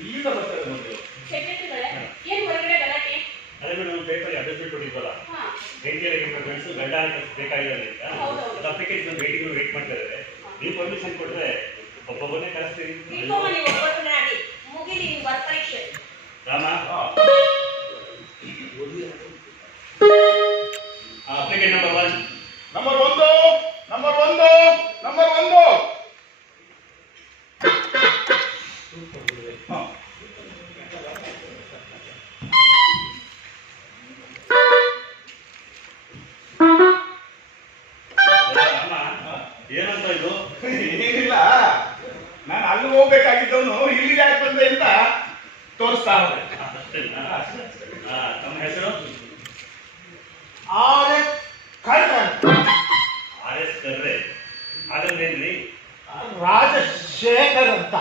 ಇಲ್ಲಿಂದ ಬರ್ತಾರೆ ನೋಡಿ. ಏನು ಹೊರಗಡೆ ಗಲಾಟೆ? ಅದೇ ಮೇಡಮ್ ಪೇಪರ್ ಅಡ್ವರ್ಟೈಸ್ಮೆಂಟ್ ಹೊಡಿದ್ವಲ್ಲ, ಬೆಂಕಿಯಲ್ಲಿ ಫ್ರೆಂಡ್ಸ್ ಗಂಡ ಬೇಕಾಗಿದೆ ಅಂತ ಅಪ್ಲಿಕೇಶನ್ ವೇಟ್ ಮಾಡ್ತಾ ಇದ್ದಾರೆ. ನೀವು ಪರ್ಮಿಷನ್ ಕೊಟ್ಟರೆ ಒಬ್ಬೊಬ್ಬನೇ ಕಳಿಸ್ತೀವಿ. ಮುಗಿಲಿ ನಿಮ್ಮ ಪರೀಕ್ಷೆ. Rama application number 1 number 1 number 1 ಏನಂತ ಇದು? ಏನಿಲ್ಲ, ನಾನು ಅಲ್ಲಿ ಹೋಗ್ಬೇಕಾಗಿದ್ದವನು ಇಲ್ಲಿಗೆ ಯಾಕೆ ಬಂದೆ ಅಂತ ತೋರಿಸ್ತಾ ಹೋದೆ. ತಮ್ಮ ಹೆಸರು? RS RS ಕರ್ರೆ. ಹಾಗಂದ್ರೇನ್ರಿ? ರಾಜಶೇಖರ್ ಅಂತ.